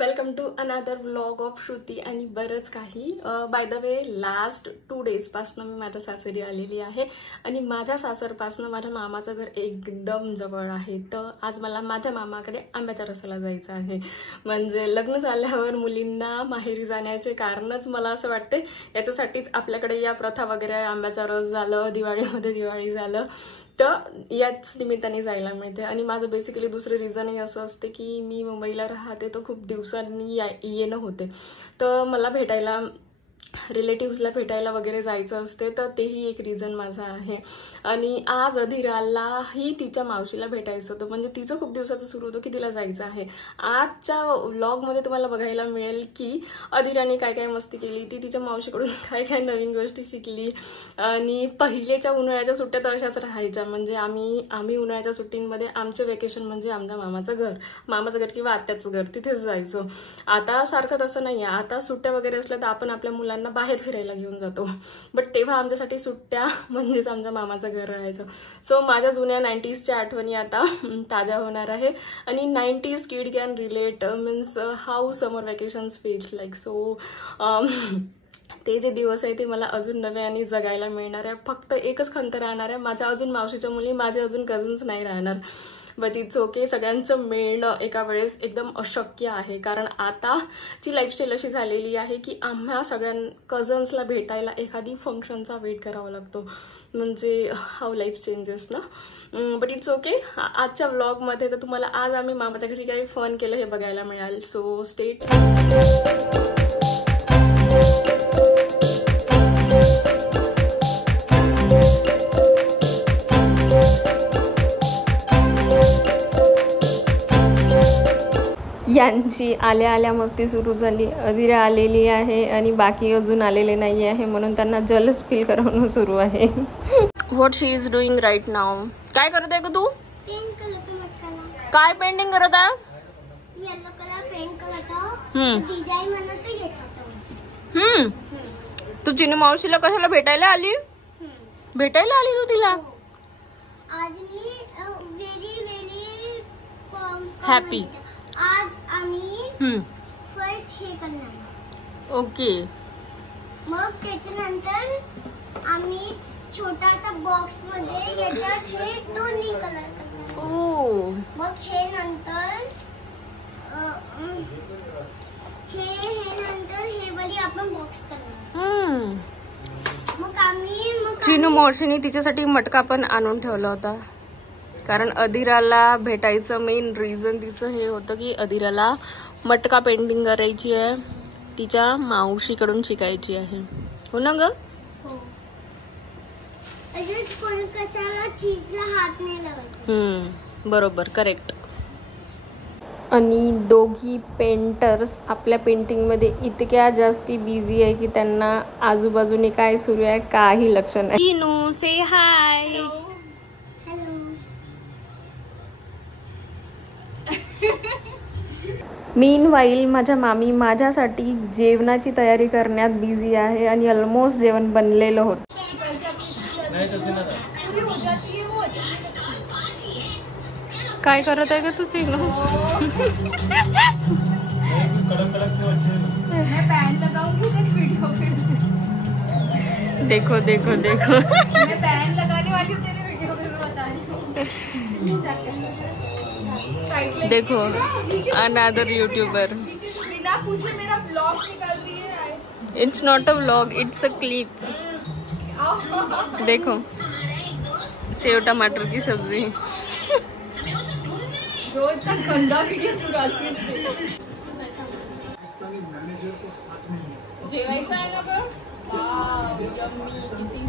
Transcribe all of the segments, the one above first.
Welcome to another vlog of Shruti आणि बरंच काही. बाय द वे लास्ट 2 डेजपासून मी माझ्या सासरी आलेली आहे आणि माझ्या सासरपासून माझ्या मामाचं घर एकदम जवळ आहे. तर आज मला माझ्या मामाकडे आंब्याच्या रसाला जायचं आहे. म्हणजे लग्न झाल्यावर मुलींना माहेरी जाण्याचे कारणच मला असं वाटते याच्यासाठीच आपल्याकडे या प्रथा वगैरे, आंब्याचा रस झालं, दिवाळीमध्ये दिवाळी झालं, तर याच निमित्ताने जायला मिळते. आणि माझं बेसिकली दुसरं रिझनही असं असते की मी मुंबईला राहते, तर खूप दिवसांनी येणं होते, तर मला भेटायला, रिलेटिव्सला भेटायला वगैरे जायचं असते, तर तेही एक रिझन माझं आहे. आणि आज अधीरालाही तिच्या मावशीला भेटायचं होतं. म्हणजे तिचं खूप दिवसाचं सुरू होतं की तिला जायचं आहे. आजच्या व्लॉगमध्ये तुम्हाला बघायला मिळेल की अधीराने काय काय मस्ती केली, ती तिच्या मावशीकडून काय काय नवीन गोष्टी शिकली. आणि पहिलेच्या उन्हाळ्याच्या सुट्ट्या तर अशाच राहायच्या. म्हणजे आम्ही उन्हाळ्याच्या सुट्टींमध्ये आमचं वेकेशन म्हणजे आमच्या मामाचं घर किंवा आत्याचं घर, तिथेच जायचो. आता सारखं तसं नाही आहे. आता सुट्ट्या वगैरे असल्या तर आपण आपल्या मुलांना बाहेर फिरायला घेऊन जातो, बट तेव्हा आमच्यासाठी सुट्ट्या म्हणजेच आमच्या मामाचं घर राहायचं. सो माझ्या जुन्या 90sच्या आठवणी आता ताज्या होणार आहे. आणि 90s kid can relate, means how summer vacations feels like. So ते जे दिवस आहे ते मला अजून नव्याने जगायला मिळणार आहे. फक्त एकच खंत राहणार आहे, माझ्या अजून मावशीच्या मुली, माझे अजून कझन्स नाही राहणार. But it's okay. सगळ्यांचं मिळणं एका वेळेस एकदम अशक्य आहे, कारण आताची लाईफस्टाईल अशी झालेली आहे की आम्हा सगळ्या कझन्सला भेटायला एखादी फंक्शनचा वेट करावा लागतो. म्हणजे हाऊ लाईफ चेंजेस ना. But it's okay. आजच्या व्लॉगमध्ये तर तुम्हाला आज आम्ही मामाच्या घरी काही फन केलं हे बघायला मिळाल. So state. यांची आल्या आल्या मस्ती सुरू झाली. अधीरा आलेली आहे आणि बाकी अजून आलेले नाही आहे, म्हणून त्यांना जलस फील करणं सुरू आहे. What she is doing right now. काय करत आहे ग तू? काय पेंटिंग करत आहे? येलो कलर पेंट करत आहे, डिझाइन बनवते घ्यायचं. तू चिनू मावशीला कशाला भेटायला आली? भेटायला आली तू तिला? आज मी व्हेरी हॅपी. आज आम्ही फर्स्ट हे करणार. ओके. मग त्याच्यानंतर आम्ही छोटासा बॉक्स मध्ये याच्यात हे दोन्ही कलर करणार. ओ. मग हे नंतर हे वाली आपण बॉक्स करणार. मग चिनू मावशीने तिच्यासाठी मटका पण आणून ठेवला होता, कारण अधीराला भेटायचं मेन रिझन तिचं हे होतं की अधीराला मटका पेंटिंग करायची आहे, तिच्या मावशीकडून शिकायची आहे. हो ना ग? कोणी कशाला चीजला हात नाही लावायचा. बरोबर, करेक्ट. आणि दोघी पेंटर्स आपल्या पेंटिंगमध्ये इतक्या जास्ती बिझी आहे की त्यांना आजूबाजूने काय सुरू आहे काही लक्ष नाही. चिनू से हाय. मीनवाईल माझ्या मामी माझ्यासाठी जेवणाची तयारी करण्यात बिझी आहे आणि ऑलमोस्ट जेवण बनलेलं होतं. काय करत आहे का तू चिनू? देखो देखो देखो. देखो अनदर यूट्यूबर. बिना पूछे मेरा व्लॉग निकाल दिए. It's not a vlog, it's a clip. देखो सेव टमाटर की सब्जी. इतना गंदा वीडियो क्यों डालती है? जेवायचं आहे ना गं? Wow, yummy. किती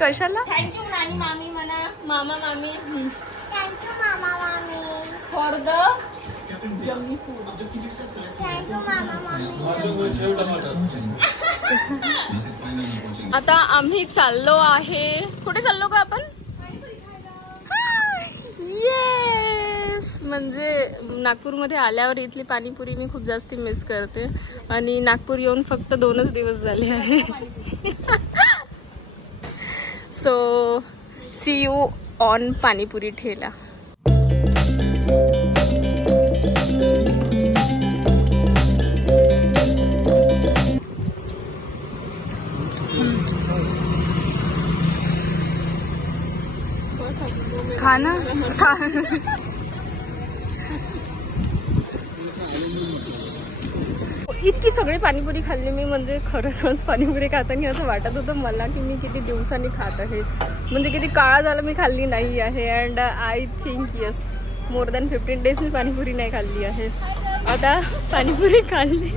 कशाला? थँक्यू नानी मामी म्हणा. मामा मामी. थँक्यू मामा मामी for the yummy food. Thank you मामा मामी. आता आम्ही चाललो आहे. कुठे चाललो का आपण? येस. येस, म्हणजे नागपूरमध्ये आल्यावर इथली पाणीपुरी मी खूप जास्ती मिस करते आणि नागपूर येऊन फक्त 2च दिवस झाले आहे. So see you on panipuri ठेला. खाना इतकी सगळी पाणीपुरी खाल्ली मी, म्हणजे खरंच पाणीपुरी खाताना असं वाटत होतं मला की मी किती दिवसांनी खात आहे, म्हणजे किती काळा झाला मी खाल्ली नाही आहे. And I think yes more than 15 days मी पाणीपुरी नाही खाल्ली आहे. आता पाणीपुरी खाल्ली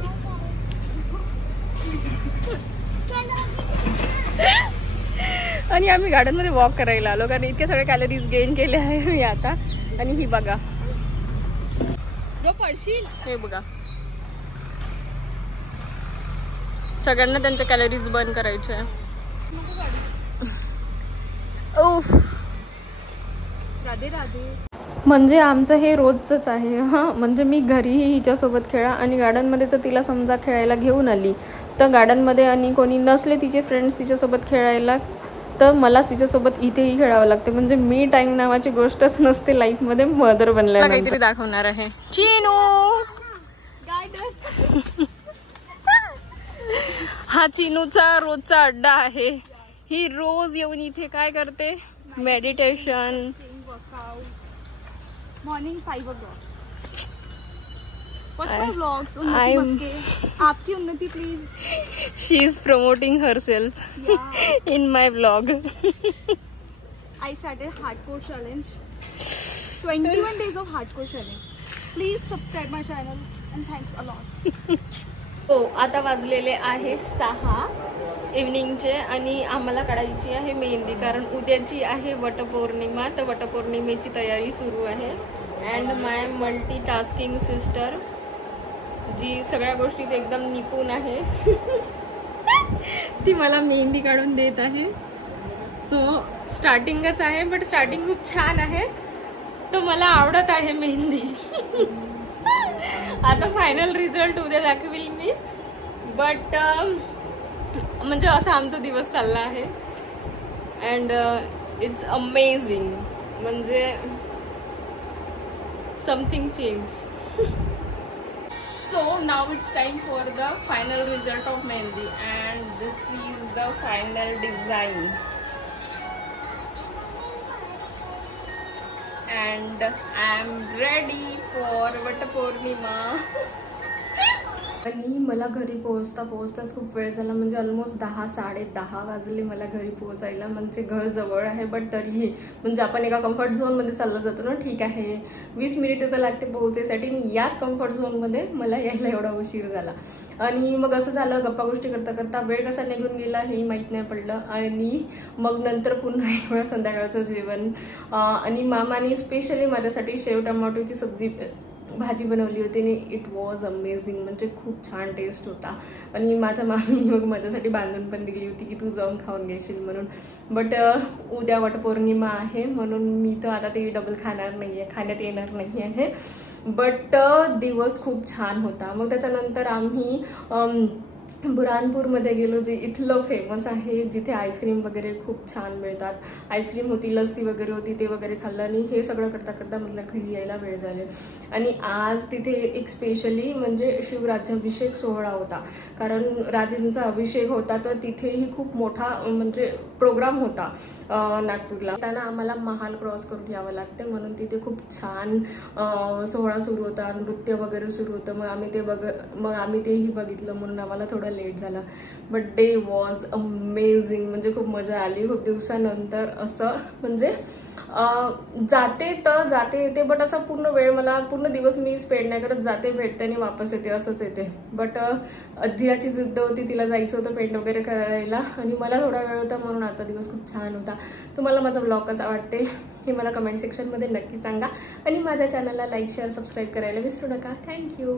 आणि आम्ही गार्डनमध्ये वॉक करायला आलो, कारण इतके सगळे कॅलरीज गेन केले आहे मी आता. आणि ही बघा, पडशील, हे बघा, सगळ्यांना त्यांच्या कॅलरीज बर्न करायचे आहे. राधे राधे. म्हणजे आमचं हे रोजचंच आहे. हां, म्हणजे मी घरीही हिच्यासोबत खेळा आणि गार्डनमध्ये जर तिला समजा खेळायला घेऊन आली तर गार्डनमध्ये आणि कोणी नसले तिचे फ्रेंड्स तिच्यासोबत खेळायला तर मलाच तिच्यासोबत इथेही खेळावं लागते. म्हणजे मी टाइम नावाची गोष्टच नसते लाईफमध्ये मदर बनल्या. काहीतरी दाखवणार आहे चिनू. हा चिनूचा रोजचा अड्डा आहे. ही रोज येऊन इथे काय करते, meditation. Morning 5 o'clock. Watch my vlogs. आपकी उन्नति please. She is promoting herself in my vlog. I started hardcore challenge. 21 days of hardcore challenge. Please subscribe my channel and thanks a lot. हो, आता वाजलेले आहे 6 इव्हनिंगचे आणि आम्हाला काढायची आहे मेहंदी, कारण उद्याची आहे वटपौर्णिमा. तर वटपौर्णिमेची तयारी सुरू आहे. अँड माय मल्टीटास्किंग सिस्टर जी सगळ्या गोष्टीत एकदम निपुण आहे ती मला मेहंदी काढून देत आहे. सो स्टार्टिंगच आहे, बट स्टार्टिंग खूप छान आहे. तर मला आवडत आहे मेहंदी. आता फायनल रिझल्ट उद्या दाखवेल मी. बट म्हणजे असा आमचा दिवस चालला आहे. अँड इट्स अमेझिंग, म्हणजे something change. So now it's time for the final result of mehendi and this is the final design. And I am ready for Vatapurnima. आणि मला घरी पोहोचताच खूप वेळ झाला. म्हणजे ऑलमोस्ट 10-10:30 वाजले मला घरी पोहोचायला. म्हणजे घर जवळ आहे बट तरीही म्हणजे आपण एका कम्फर्ट झोनमध्ये चाललं जातो ना. ठीक आहे 20 मिनिट तर लागते पोहोचायसाठी, याच कम्फर्ट झोनमध्ये मला यायला एवढा उशीर झाला. आणि मग असं झालं, गप्पा गोष्टी करता करता वेळ कसा निघून गेला हेही माहीत नाही पडलं. आणि मग नंतर पुन्हा एक वेळा संध्याकाळचं जेवण आणि मामाने स्पेशली माझ्यासाठी शेव टमाटोची भाजी बनवली होती आणि इट वॉज अमेझिंग. म्हणजे खूप छान टेस्ट होता. आणि माझ्या मामीने मग माझ्यासाठी बांधून पण दिली होती की तू जाऊन खाऊन घेशील म्हणून. बट उद्या वटपौर्णिमा आहे म्हणून मी तर आता ते डबल खाण्यात येणार नाही आहे. बट दिवस खूप छान होता. मग त्याच्यानंतर आम्ही बुरहानपूरमध्ये गेलो, जे इथलं फेमस आहे, जिथे आईस्क्रीम वगैरे खूप छान मिळतात. आईस्क्रीम होती, लस्सी वगैरे होती, ते वगैरे खाल्लं. आणि हे सगळं करता करता मला घरी यायला वेळ झाले. आणि आज तिथे एक स्पेशली म्हणजे शिवराज्याभिषेक सोहळा होता, कारण राजेंचा अभिषेक होता. तर तिथेही खूप मोठा म्हणजे प्रोग्राम होता नागपूरला. त्यांना आम्हाला महाल क्रॉस करून यावं लागते म्हणून तिथे खूप छान सोहळा सुरू होता, नृत्य वगैरे सुरू होतं. मग आम्ही तेही बघितलं म्हणून आम्हाला थोडं लेट झालं. But day was amazing. म्हणजे खूप मजा आली. खूप दिवसानंतर असं म्हणजे जाते येते, बट असा पूर्ण दिवस मी स्पेंड नाही करत. जाते, भेटते आणि वापस येते, असंच येते. बट अधीराची जिद्द होती, तिला जायचं होतं पेंट वगैरे करायला आणि मला थोडा वेळ होता म्हणून आजचा दिवस खूप छान होता. तुम्हाला माझा ब्लॉग कसा वाटते हे मला कमेंट सेक्शनमध्ये नक्की सांगा आणि माझ्या चॅनलला लाईक शेअर सबस्क्राईब करायला विसरू नका. थँक्यू.